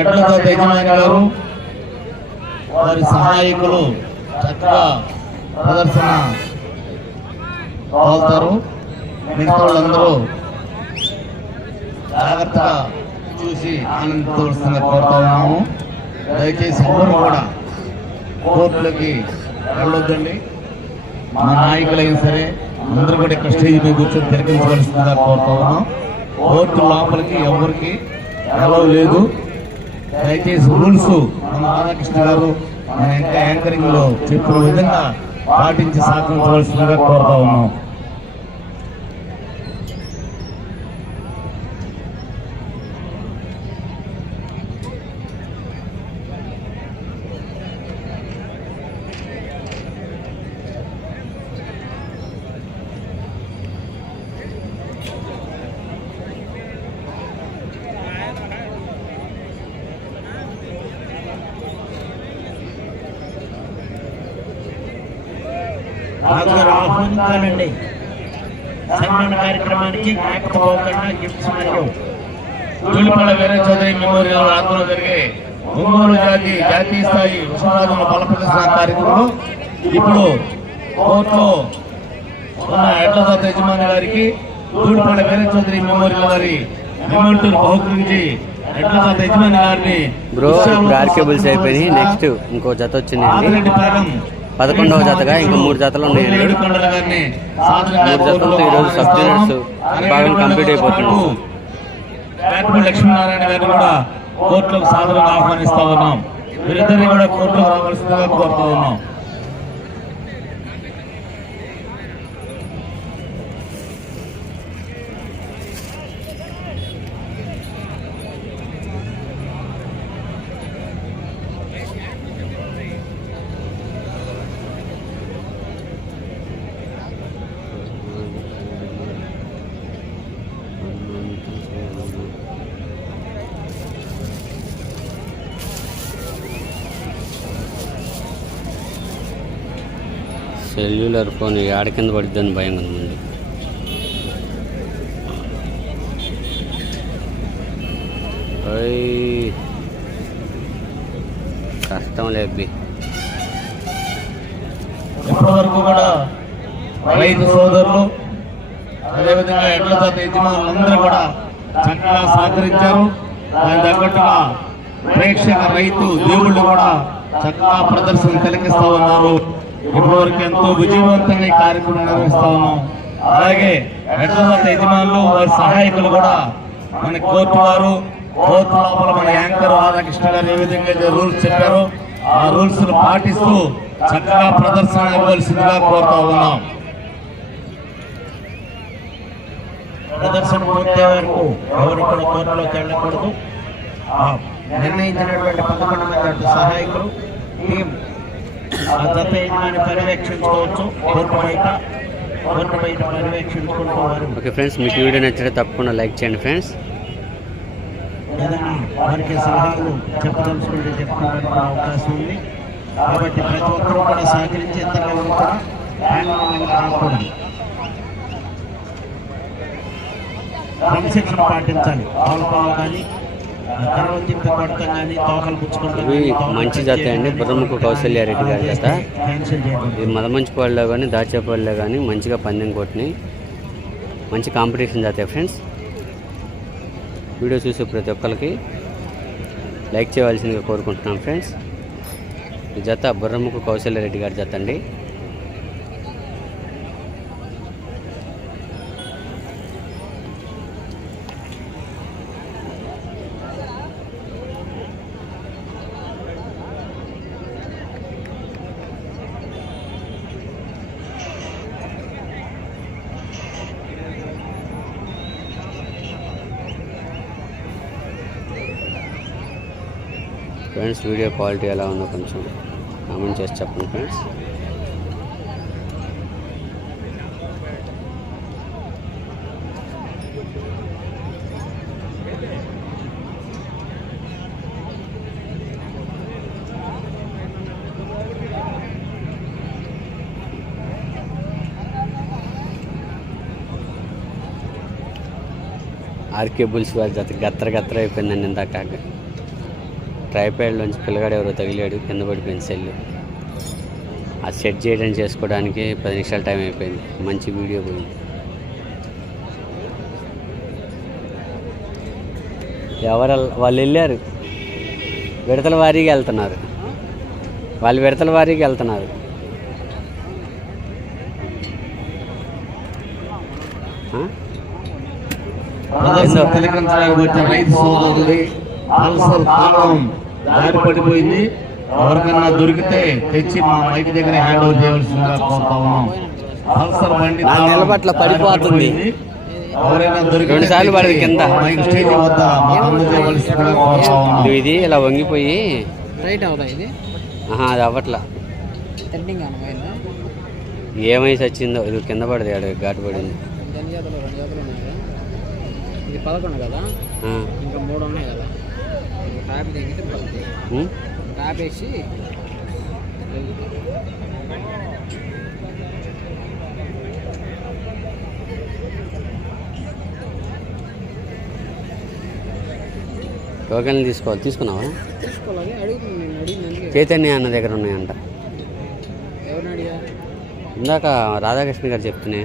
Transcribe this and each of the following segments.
ఎడ్లతో యజమాని వారి సహాయకులు చక్కగా ప్రదర్శన తోలుతారు మిగతా వాళ్ళందరూ జాగ్రత్తగా చూసి ఆనందించవలసిందిగా కోరుతా ఉన్నాము. దయచేసి ఎవరు కూడా కోర్టులకి వెళ్ళొద్దండి. మా నాయకులైనా సరే అందరూ కూడా ఇక్కడ స్టేజ్ మీద కూర్చొని తిరగించవలసిందిగా కోరుతా ఉన్నాం. కోర్టు లోపలికి ఎవరికి ఎలవ్ లేదు. దయచేసి రూల్స్ మన రాధాకృష్ణ గారు మన ఇంకా యాంకరింగ్లో చెప్పిన విధంగా పాటించి సహకరించవలసిందిగా కోరుతా ఉన్నాం. రాజుగారు ఆహ్వానించాలండి. సన్మాన కార్యక్రమానికి లేకపోకుండా గిఫ్ట్స్ మరియు తూలిపల్ల వీర చౌదరి మెమోరియల్ ఆధ్వర్యంలో జరిగే ఒంగోలు జాతి జాతీయ స్థాయి విశ్వనాథుల బల ప్రదర్శన కార్యక్రమంలో ఇప్పుడు కోర్టులో ఉన్న యజమాని గారికి తూలిపల్ల వీర చౌదరి మెమోరియల్ వారి మెమోరియల్ బహుకరించి ఎడ్ల జాతి యజమాని గారిని బ్రో ఆర్కేబుల్స్ అయిపోయినాయి. నెక్స్ట్ ఇంకో జత ఆదిరెడ్డిపాలెం పదకొండవ జతగా ఇంకా మూడు జతలు ఉన్నాయండి మూడు జతలతో ఈరోజు సబ్ జూనియర్స్ భాగం కంప్లీట్ అయిపోతుంది లక్ష్మీనారాయణ గారిని కూడా కోర్టులకు సాదరంగా ఆహ్వానిస్తా ఉన్నాం. వీరిద్దరిని కూడా కోర్టుకు రావాల్సిందిగా కోరుతా ఉన్నాం. సెల్యులర్ ఫోన్ ఆడ కింద పడిద్దని భయం ఉంది కష్టం లేబ్బి ఇప్పటివరకు కూడా రైతు సోదరులు అదేవిధంగా ఎడ్ల జాత యజమానులందరూ కూడా చక్కగా సహకరించారు. దాని తగ్గట్టుగా ప్రేక్షక రైతు దేవుళ్ళు కూడా చక్కగా ప్రదర్శన తిలకిస్తా ఉన్నారు. ఇప్పటివరకు ఎంతో విజయవంతంగా ఈ కార్యక్రమం నిర్వహిస్తా ఉన్నాం. అలాగే ఎడ్ల యజమానులు వారి సహాయకులు కూడా మన కోర్టు వారు కోర్టు లోపల మన యాంకర్ రాధాకృష్ణ గారు ఏ విధంగా అయితే రూల్స్ చెప్పారో ఆ రూల్స్ పాటిస్తూ చక్కగా ప్రదర్శన ఇవ్వాల్సిందిగా కోరుతా ఉన్నాం. ప్రదర్శన పూర్తయ్యే వరకు ఎవరు కూడా కోర్టులోకి వెళ్ళకూడదు. నిర్ణయించినటువంటి పదకొండు మంది సహాయకులు టీం ఆ జత యజమాని పర్యవేక్షించుకోవచ్చు. కోర్టు బయట కోర్టు బయట పర్యవేక్షించుకుంటూ వారు. ఓకే ఫ్రెండ్స్ మీకు వీడియో నచ్చితే తప్పకుండా లైక్ చేయండి ఫ్రెండ్స్. ఏదైనా వారికి సలహాలు చెప్పదలుచుకుంటే చెప్పుకోవడానికి అవకాశం ఉంది. కాబట్టి ప్రతి ఒక్కరూ కూడా సహకరించి ఇతరులు కూడా కాకూడదు క్రమశిక్షణ పాటించాలి. పాలపాలు కానీ ఇవి మంచి కట్ జాతి అండి. బుర్రముఖ కౌశల్యారెడ్డి గారి జాత ఈ చేయడం ఇది మదమంచిపాడులో కానీ దాచేపాడులో కానీ మంచిగా పందెం కొట్టినాయి. మంచి కాంపిటీషన్ జాతాయి ఫ్రెండ్స్. వీడియో చూసే ప్రతి ఒక్కరికి లైక్ చేయవలసిందిగా కోరుకుంటున్నాం ఫ్రెండ్స్. ఈ జత బుర్రముఖ కౌశల్యారెడ్డి గారి జత అండి. ఫ్రెండ్స్ వీడియో క్వాలిటీ ఎలా ఉందో కొంచెం కామెంట్ చేసి చెప్పండి ఫ్రెండ్స్. ఆర్కే బుల్స్ వారి జత గత్ర గత్ర అయిపోయిందండి ఇందాక. ట్రైప్యాడ్లోంచి పిల్లగాడు ఎవరో తగిలాడు కింద పడిపోయింది సెల్ అది సెట్ చేయడం చేసుకోవడానికి పది నిమిషాలు టైం అయిపోయింది. మంచి వీడియో పోయింది. ఎవరు వాళ్ళు వెళ్ళారు. విడతల వారీగా వెళ్తున్నారు. వాళ్ళు విడతల వారీగా వెళ్తున్నారు. రైతు సోదరుడి దారి పడిపోయింది. ఎవరికన్నా దొరికితే తెచ్చి మా మైక్ దగ్గర హ్యాండ్ ఓవర్ చేయవలసిందిగా కోరుతా ఉన్నాం. పల్సర్ బండి నా తాళం నిలబట్ల పడిపోతుంది. దారి పడిపోయింది. ఎవరైనా దొరికితే రెండు సార్లు పడింది తెచ్చి కింద. మైక్ స్టేజ్ వద్ద మాకు అందజేయవలసిందిగా కోరుతా ఉన్నాం. ఇది ఇలా వంగిపోయి రైట్ అవుతా ఇది? అది అవ్వట్లా. ఏమై వచ్చిందో ఇది కింద పడింది ఆడ ఘాటు పడింది. ఇది పదకొండు కదా. ఇంకా మూడు ఉన్నాయి కదా? టోకెన్లు తీసుకోవాలి. తీసుకున్నావా? చైతన్య అన్న దగ్గర ఉన్నాయంట. ఇందాక రాధాకృష్ణ గారు చెప్తూనే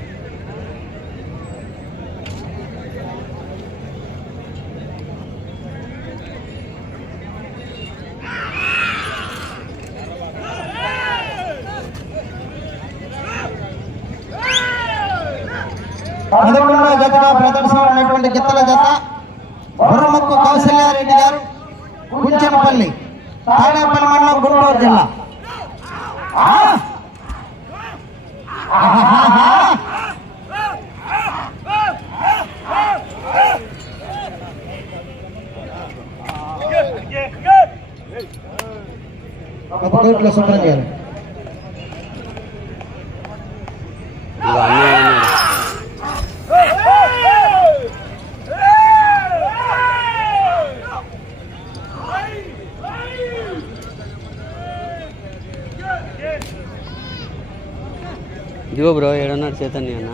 పదకొండవ జతగా ప్రదర్శన ఉన్నటువంటి గిత్తల జత బుర్రముక్కు కౌశల్యారెడ్డి గారు కుంచెనపల్లి తాడేపల్లి మండలం గుంటూరు జిల్లా ఆ! ఆహాహా! ఒక శుభ్రం చేయాలి ఇదిగో బ్రో ఏడున్నాడు చైతన్య అన్న.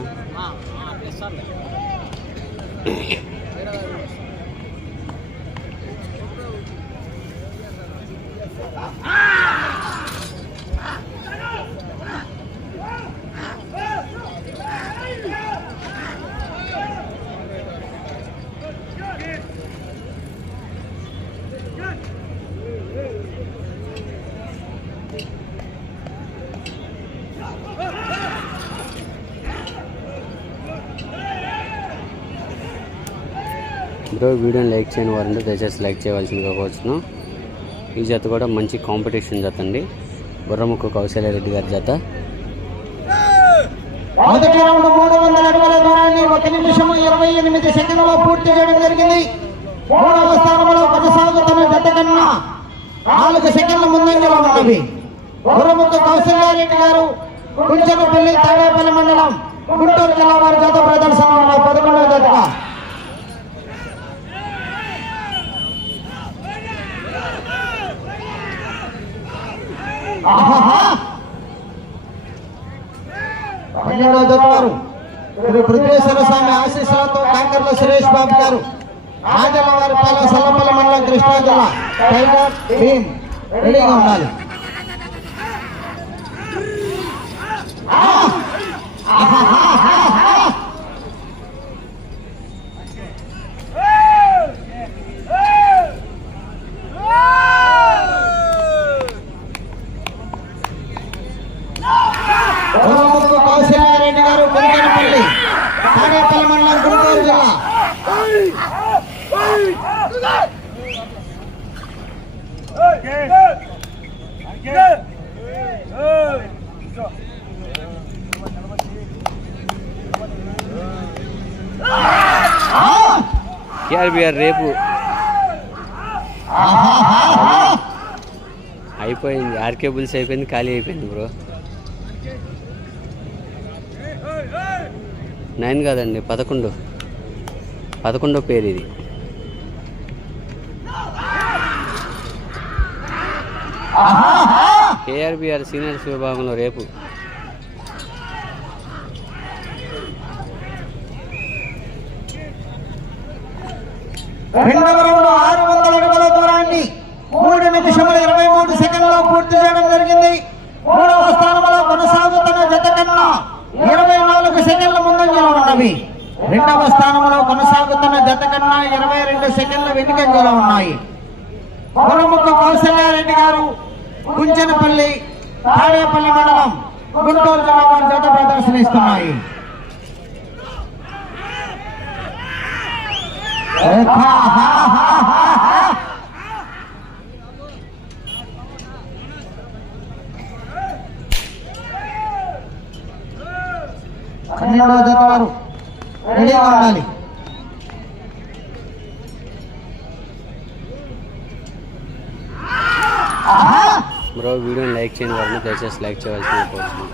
బ్రో వీడియోని లైక్ చేయని వారంటే దయచేసి లైక్ చేయవలసిందిగా కోరుచున్నాం. ఈ జత కూడా మంచి కాంపిటీషన్ జత అండి. బుర్రముక్కు కౌశల్యారెడ్డి గారి జత. మొదటి రౌండ్ మూడు వందల అడుగుల దూరాన్ని ఒక నిమిషం ఇరవై ఎనిమిది సెకండ్లో పూర్తి చేయడం జరిగింది. మూడవ స్థానంలో కొనసాగుతున్న జత కన్నా నాలుగు సెకండ్ల ముందంజలో ఉన్నవి. గురముక్క కౌశల్యారెడ్డి గారు కుంచెనపల్లి తాడేపల్లి మండలం గుంటూరు జిల్లా వారి జత ప్రదర్శన పదకొండవ జతగా పన్నెండవ జత పృథ్వేశ్వర స్వామి ఆశీస్సులతో కాంకర్ల సురేష్ బాబు గారు రాజల వారి పాల సల్లపల్లి మండలం కృష్ణా జిల్లా టైగర్ టీమ్ రెడీగా ఉండాలి. ఆహా! ఆహాహాహాహా! గురముక్కు కౌశల్యారెడ్డి గారు కుంకనపల్లి తాడేపల్లి మండలం గుంటూరు జిల్లా కేఆర్బిఆర్ రేపు. అయిపోయింది. ఆర్కే బుల్స్ అయిపోయింది ఖాళీ అయిపోయింది బ్రో. నైన్ కాదండి పదకొండు. పదకొండో పేరు ఇది. కేఆర్బిఆర్ సీనియర్స్ విభాగంలో రేపు. రెండవ రౌండ్ ఆరు వందల అడుగుల దూరాన్ని మూడు సెకండ్లో పూర్తి చేయడం జరిగింది. మూడవ స్థానంలో కొనసాగుతున్న జత కన్నా ఇరవై నాలుగు సెకండ్ల ముందంజలో ఉన్నవి. రెండవ స్థానంలో కొనసాగుతున్న జత కన్నా ఇరవై రెండు సెకండ్ల వెనుకంజలో ఉన్నాయి. గురముక్క కౌశల్యారెడ్డి గారు కుంచెనపల్లి తాడేపల్లి మండలం గుంటూరు జిల్లా వారి జత ప్రదర్శనిస్తున్నాయి. పన్నెండవ జత వారు రెడీగా ఉండాలి! బ్రో వీడియోని లైక్ చేయని వారిని దయచేసి లైక్ చేయవలసింది కోరుతున్నాను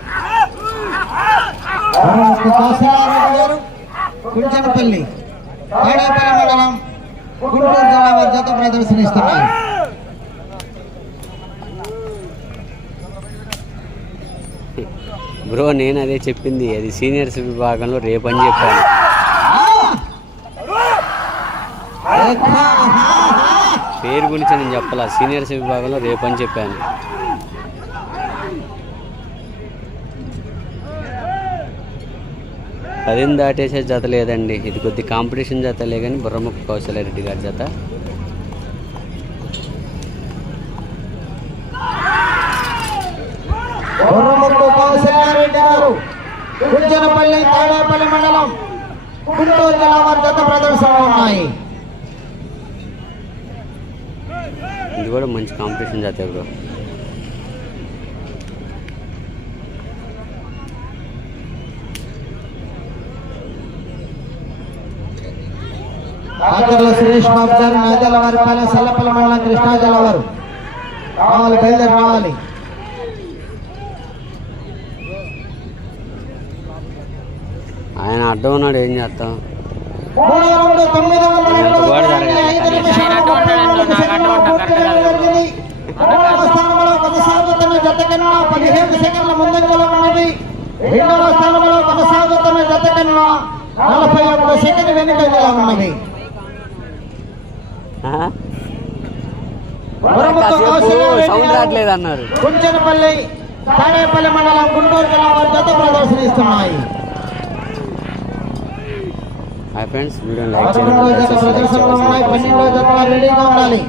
కుంచనపల్లి తాడేపల్లి మండలం గుంటూరు జిల్లా ప్రదర్శనిస్తున్నాయి. బ్రో నేను అదే చెప్పింది. అది సీనియర్స్ విభాగంలో రేపని చెప్పాను. పేరు గురించి నేను చెప్పాల. సీనియర్స్ విభాగంలో రేపని చెప్పాను. పదిని దాటేసే జత లేదండి. ఇది కొద్ది కాంపిటీషన్ జతలే కానీ బుర్రముఖ కౌశలారెడ్డి గారి జత. తాడేపల్లి మండలం గుంటూరు జిల్లా వారి జత ఉన్నాయి. ఇది కూడా మంచి కాంపిటీషన్ జత బ్రో. ఆఖరిలో సురేష్ బాబు గారు నాదెల వారి పాలెం సల్లపల్లి మండలం కృష్ణా జిల్లా వారు. రావాలి బయలుదేరి రావాలి. ఆయన అడ్డం ఉన్నాడు ఏం చేస్తాం? పదిహేను సెకండ్ల ముందంజలో ఉన్నది. రెండవ స్థానంలో కొనసాగుతున్న జత కన్నా నలభై ఒక్క సెకండ్ వెనుకంజలో ఉన్నది ఆ? గురముక్క కాసేపు కౌశల్యారెడ్డి సౌండ్ రావట్లేదు అన్నారు కుంచనపల్లి తాడేపల్లి మండలం గుంటూరు జిల్లా జత ప్రదర్శనిస్తున్నాయి. హాయ్ ఫ్రెండ్స్ వీడియోని లైక్ చేయండి పదకొండవ జత దయచేసి లైక్ ప్రదర్శనలో ఉన్నాయి చేయవలసింది పన్నెండవ జత వారు రెడీగా ఉండాలి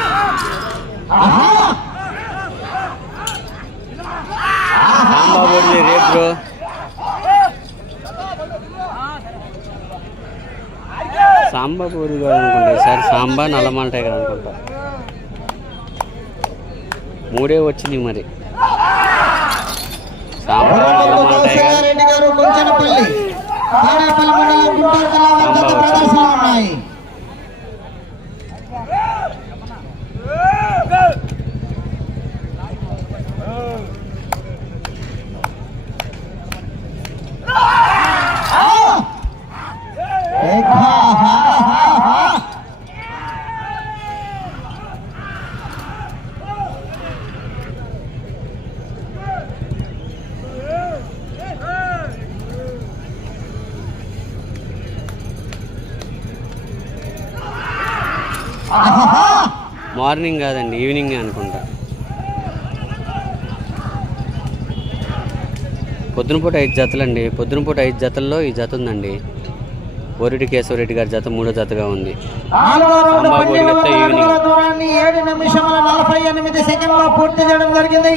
ఆహా! సాంబా బోర్లీ రేపు బ్రో సాంబా పూరి అనుకుంటా. ఈసారి సాంబా నల్లమాల టైగర్ అనుకుంటా. మూడే వచ్చింది మరి. సాంబా నల్లమాల టైగర్ గారు కుంచనపల్లి తాడేపల్లి మండలం గుంటూరు జిల్లా వారి జత ప్రదర్శనలో ఉన్నాయి ఏకా, హా, హా, హా. ఆహాహా. మార్నింగ్ కాదండి ఈవినింగ్ అనుకుంటా. పొద్దునపూట ఐదు జతలండి. పొద్దునపూట ఐదు జతల్లో ఈ జత ఉందండి. బోరెడ్డి కేశవరెడ్డి గారి జత మూడో జతగా ఉంది. పూర్తి చేయడం జరిగింది.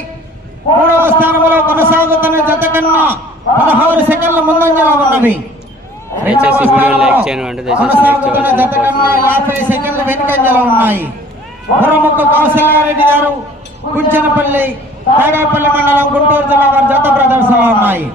మూడవ స్థానంలో కొనసాగుతున్న జత కన్నా పదహారు సెకండ్ల ముందంజలో ఉన్నవి. దయచేసి వీడియోని లైక్ చేయండి అంటే దయచేసి లైక్ చేయవలసింది. యాభై సెకండ్ల వెనుకంజలో ఉన్నాయి బుర్రముక్క కౌశల్యారెడ్డి గారు కుంచనపల్లి తాడేపల్లి మండలం గుంటూరు జిల్లా వారి జత ప్రదర్శనలో ఉన్నాయి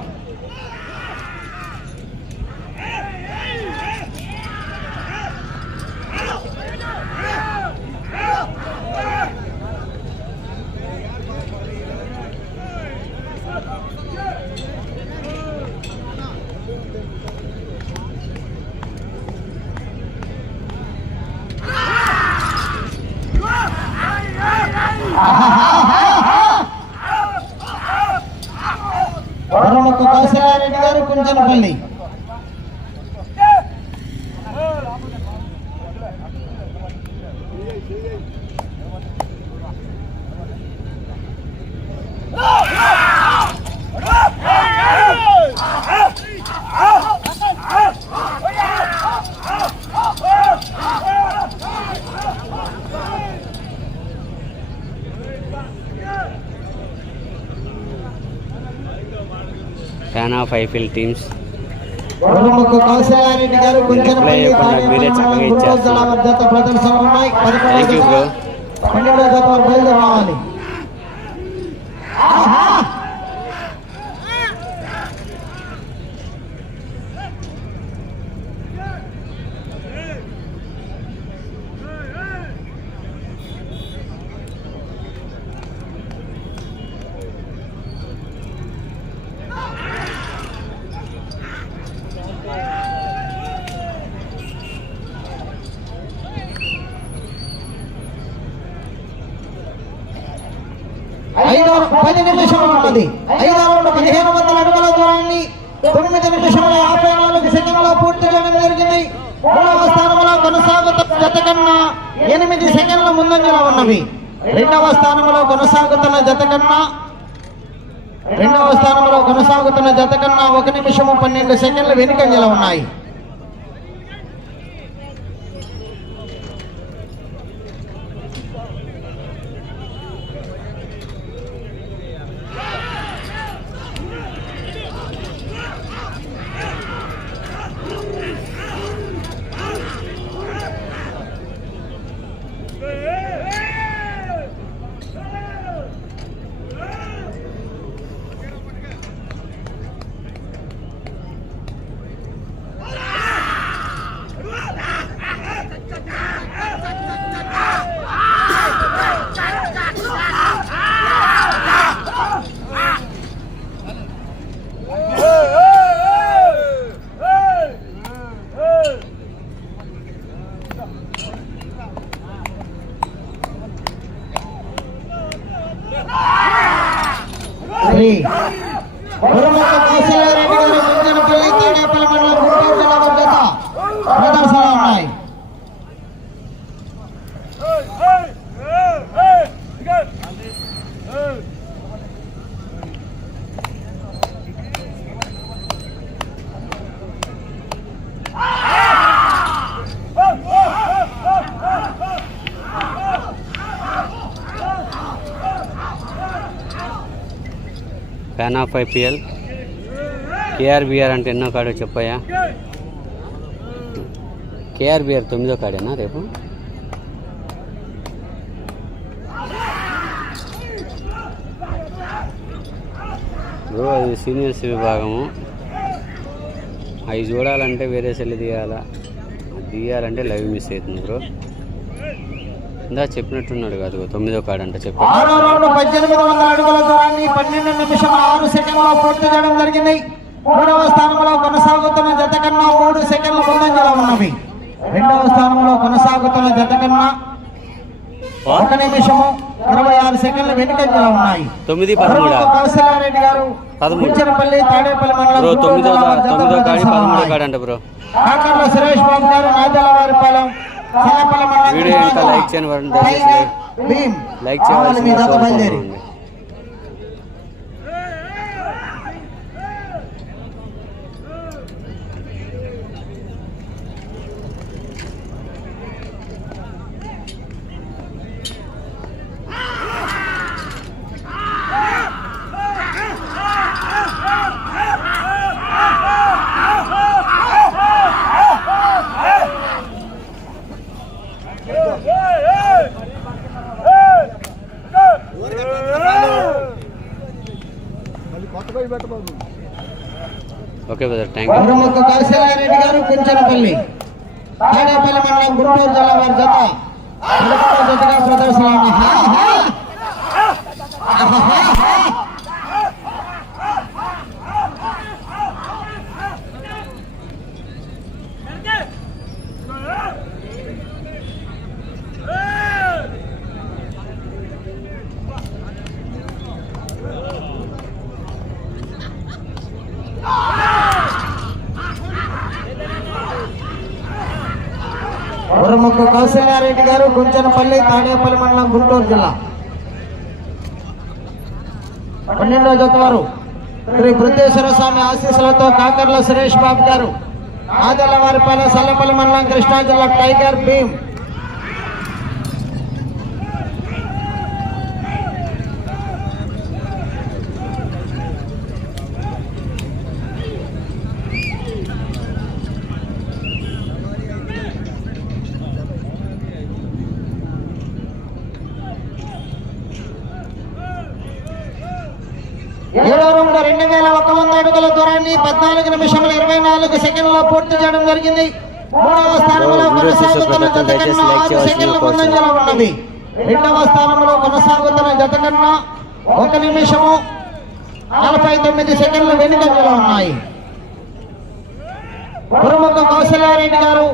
ఫ్యాన్ ఆఫ్ ఐఫిల్ టీమ్స్ మీరే చక్కగా ఉన్నాయి. థ్యాంక్ యూ బ్రో పన్నెండో జత వారు బయలుదేరి రావాలి ఆహా! ఐదో పది నిమిషములు ఉన్నది ఐదో రౌండ్ పదిహేను వందల అడుగుల దూరాన్ని తొమ్మిది నిమిషముల యాభై నాలుగు సెకండ్లో పూర్తి చేయడం జరిగింది మూడవ స్థానంలో కొనసాగుతున్న జత కన్నా ఎనిమిది సెకండ్ల ముందంజలో ఉన్నవి. రెండవ స్థానంలో కొనసాగుతున్న జత కన్నా రెండవ స్థానంలో కొనసాగుతున్న జత కన్నా ఒక నిమిషము పన్నెండు సెకండ్లు వెనుకంజలో ఉన్నాయి శ్రీ గురుముఖ కౌశల్యారెడ్డి గారు గుంజనపల్లి తాడేపల్లి మండలం గుంటూరు జిల్లా వారి జత ప్రదర్శనలో ఉన్నాయి ఫ్యాన్ ఆఫ్ ఐపీఎల్ కేఆర్బిఆర్ అంటే ఎన్నో కాడో చెప్పాయా కేఆర్బిఆర్ తొమ్మిదో కాడేనా రేపు? బ్రో అది సీనియర్స్ విభాగము. అవి చూడాలంటే వేరే సెల్ తీయాలా? తీయాలంటే లైవ్ మిస్ అవుతుంది బ్రో. ఇందా చెప్పినట్టున్నాడు కాదు తొమ్మిదో కాడంట చెప్పాడు. ఆరో రౌండ్ పద్దెనిమిది వందల అడుగుల దూరాన్ని పన్నెండు నిమిషముల ఆరు సెకండ్లో పూర్తి చేయడం జరిగింది. మూడవ స్థానంలో కొనసాగుతున్న జత కన్నా మూడు సెకండ్ల ముందంజలో ఉన్నవి. రెండవ స్థానంలో కొనసాగుతున్న జత కన్నా ఒక నిమిషము ఇరవై ఆరు సెకండ్ల వెనుకంజలో ఉన్నాయి. తొమ్మిది పదమూడా? వరముఖ కౌశల్యారెడ్డి గారు పదమూడు. కుంచెరపల్లి తాడేపల్లి మండలం తొమ్మిదో తొమ్మిదో కాడి ప్రదర్శనలో పదమూడో ఉన్నాయి. కాడంట బ్రో. కాకర్ల సురేష్ బాబు గారు మండలం వీడియో కృష్ణా లైక్ చేయని వారిని. దయచేసి. లైక్ ఆవాలి మీ చేయవలసిందిగా జత బయలుదేరి కోరుకుంటున్నామండి ఓకే బ్రదర్ థ్యాంక్ యూ వరముఖ గారు కుంచనపల్లి. తాడేపల్లి మండలం గుంటూరు జిల్లా వారి జత. జతగా ప్రదర్శన. డాక్టర్ కౌశల్యారెడ్డి గారు గుంచనపల్లి తాడేపల్లి మండలం గుంటూరు జిల్లా. పన్నెండో జత వారు శ్రీ బృద్ధేశ్వర స్వామి ఆశీస్సులతో కాకర్ల సురేష్ బాబు గారు ఆదలవారిపల్లి సల్లపల్లి మండలం కృష్ణా జిల్లా టైగర్ భీమ్ ఏడో రౌండ్ రెండు వేల ఒక వంద అడుగుల దూరాన్ని పద్నాలుగు నిమిషముల ఇరవై నాలుగు సెకండ్లో పూర్తి చేయడం జరిగింది. మూడవ స్థానంలో కొనసాగుతున్న జత కన్నా ఆరు సెకండ్ల ముందంజలో ఉన్నది. రెండవ స్థానంలో కొనసాగుతున్న జత కన్నా ఒక నిమిషము నలభై తొమ్మిది సెకండ్లు వెనుకంజలో ఉన్నాయి. కురుముఖ కౌశల్యారెడ్డి గారు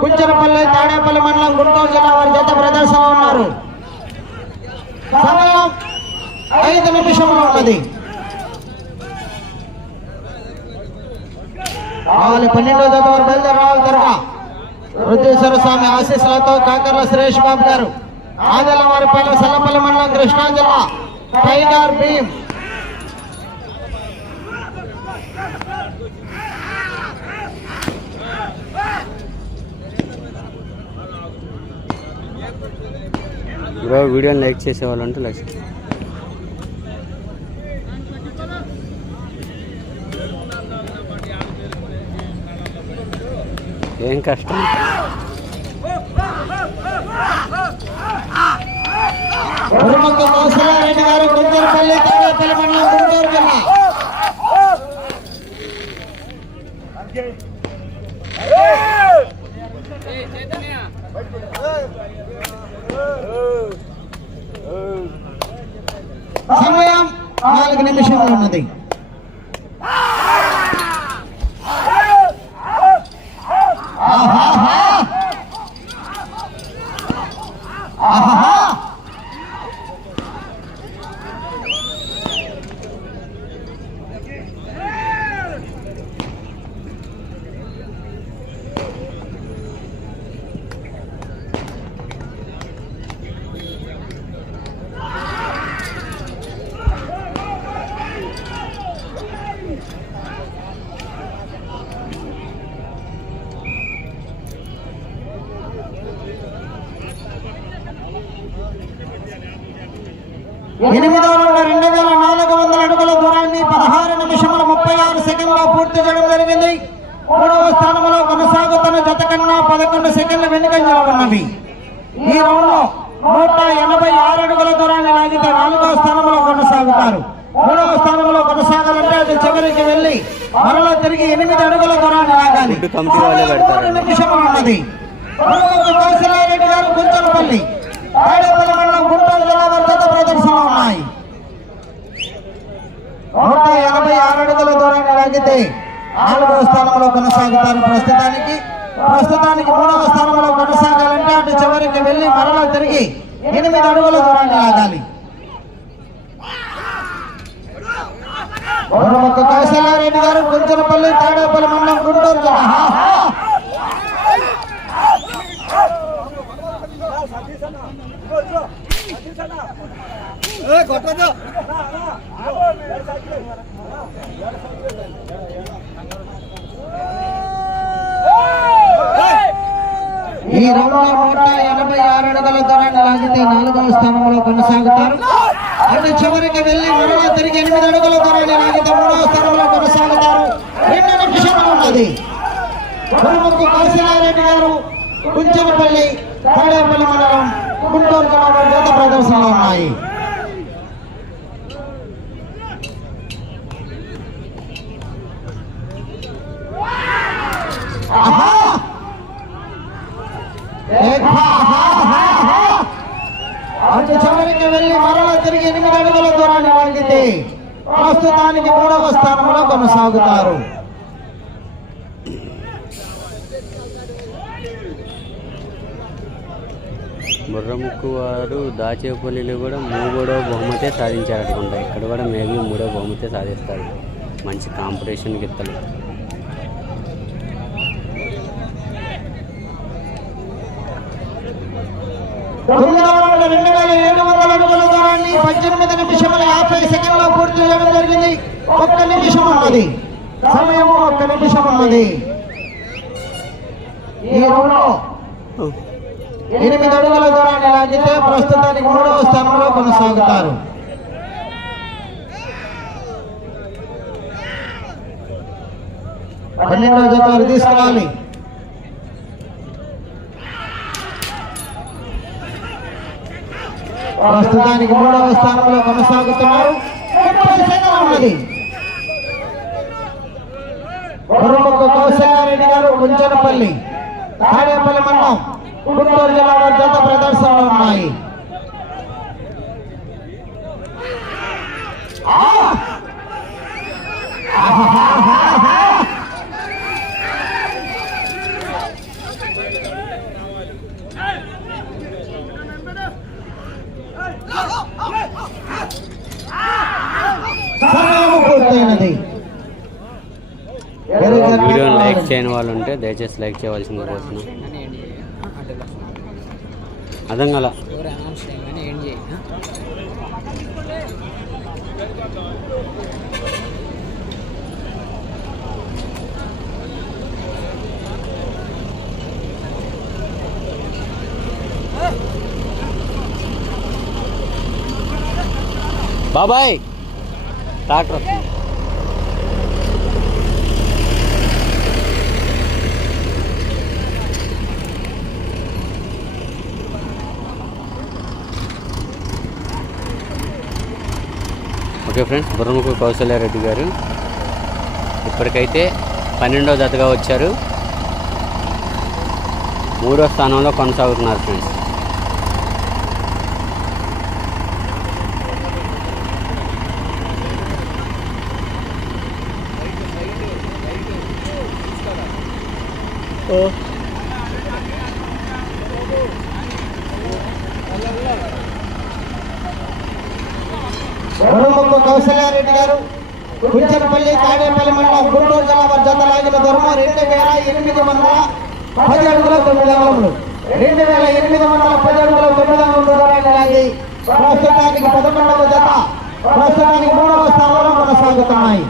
కుంచరపల్లి తాడేపల్లి మండలం గుంటూరు జిల్లా వారి జత ప్రదర్శనలో ఉన్నారు. సమయం ఐదు నిమిషములు ఉన్నది. వాళ్ళు పన్నెండో జత వారు బయలుదేరి రావాలి త్వరగా వృద్ధేశ్వర స్వామి ఆశీస్సులతో కాకర్ల సురేష్ బాబు గారు ఆదల వారిపల్లి సల్లపల్లి మండలం కృష్ణా జిల్లా టైగర్ భీమ్. బ్రో వీడియోని లైక్ చేసేవాళ్ళు అంటే లైక్ ఏం కష్టం? కురుముఖ గారు కుంజరపల్లి తాడేపల్లి మండలం సమయం నాలుగు నిమిషాలు ఉన్నది ఆహాహా. ఆహాహా. ఎనిమిదవ రౌండ్ రెండు వేల నాలుగు వందల అడుగుల దూరాన్ని పదహారు నిమిషముల ముప్పై ఆరు సెకండ్లో పూర్తి చేయడం జరిగింది మూడవ స్థానంలో కొనసాగుతున్న జత కన్నా పదకొండు సెకండ్ల వెనుకంజలో ఉన్నవి ఈ రౌండ్లో నూట ఎనభై ఆరు అడుగుల దూరాన్ని లాగితే నాలుగవ స్థానంలో కొనసాగుతారు. మూడవ స్థానంలో కొనసాగాలంటే అది చివరికి వెళ్ళి మరలా తిరిగి ఎనిమిది అడుగుల దూరాన్ని లాగాలి. నిమిషములు ఉన్నది. గారు తాడేపల్లి మండలం గుంటూరు జిల్లా వారి జత ప్రదర్శనలో ఉన్నాయి. నూట ఎనభై ఆరు అడుగుల దూరాన్ని లాగితే నాలుగవ స్థానంలో కొనసాగుతారు ప్రస్తుతానికి. ప్రస్తుతానికి మూడవ స్థానంలో కొనసాగాలంటే అటు చివరికి వెళ్ళి మరలా తిరిగి ఎనిమిది అడుగుల దూరాన్ని లాగాలి మరొక కౌశల్యారెడ్డి గారు కుంచలపల్లి తాడేపల్లి మండలం గుంటూరు జిల్లా. ఆహా! ఈ రౌండ్లో నూట ఎనభై ఆరు అడుగుల దూరాన్ని లాగితే నాలుగవ స్థానంలో కొనసాగుతారు. అటు చివరికి వెళ్ళి మరలా తిరిగి ఎనిమిది అడుగుల దూరాన్ని లాగితే మూడవ స్థానంలో కొనసాగుతారు. రెండు నిమిషములు ఉన్నది. కురుముక్కు గారు కుంచనపల్లి తాడేపల్లి మండలం గుంటూరు జిల్లా ప్రదర్శనలు జత ఉన్నాయి ఆహా! అటు చివరికి వెళ్ళి మరల తిరిగి ఎనిమిది అడుగుల దూరాన్ని లాగితే ప్రస్తుతానికి మూడవ స్థానంలో కొనసాగుతారు బుర్రముక్కు వారు దాచేపల్లిలో కూడా మూడో బహుమతే సాధించారు ఇక్కడ కూడా మేబీ మూడో బహుమతే సాధిస్తారు మంచి కాంపిటీషన్ గిత్తలు రెండు వేల ఏడు వందల అడుగుల దూరాన్ని పద్దెనిమిది నిమిషముల యాభై సెకండ్లో పూర్తి చేయడం జరిగింది ఒక్క నిమిషం ఉన్నది సమయం ఒక్క నిమిషం ఉన్నది ఈ రౌండ్లో ఎనిమిది అడుగుల దూరాన్ని లాగితే ప్రస్తుతానికి మూడవ స్థానంలో కొనసాగుతారు. పన్నెండవ జత తీసుకురావాలి. ప్రస్తుతానికి మూడవ స్థానంలో కొనసాగుతున్నారు. ఉన్నది గురుముఖ కౌశల్యారెడ్డి గారు కుంచనపల్లి తాడేపల్లి మండలం గుంటూరు జిల్లా వారి జత ప్రదర్శనలో ఉన్నాయి ఆ! లైక్ చేయని వాళ్ళు ఉంటే దయచేసి లైక్ చేయవలసిందిగా కోరుతున్నాం. అర్థం కల? బాబాయ్ ట్రాక్టర్ ఓకే ఫ్రెండ్స్ బుర్రముఖ కౌశల్యారెడ్డి గారు. ఇప్పటికైతే పన్నెండో జతగా వచ్చారు. మూడో స్థానంలో కొనసాగుతున్నారు ఫ్రెండ్స్. Oh కౌశల్యారెడ్డి గారు కుంచనపల్లి తాడేపల్లి మండలం గుంటూరు జిల్లా వారి జత లాగిన దూరము రెండు వేల ఎనిమిది వందల పది అడుగుల తొమ్మిది అంగుళములు రెండు వేల ఎనిమిది వందల పది అడుగుల తొమ్మిది అంగుళం దూరాన్ని లాగి ప్రస్తుతానికి పదకొండవ జత. ప్రస్తుతానికి మూడవ స్థానంలో కొనసాగుతున్నాయి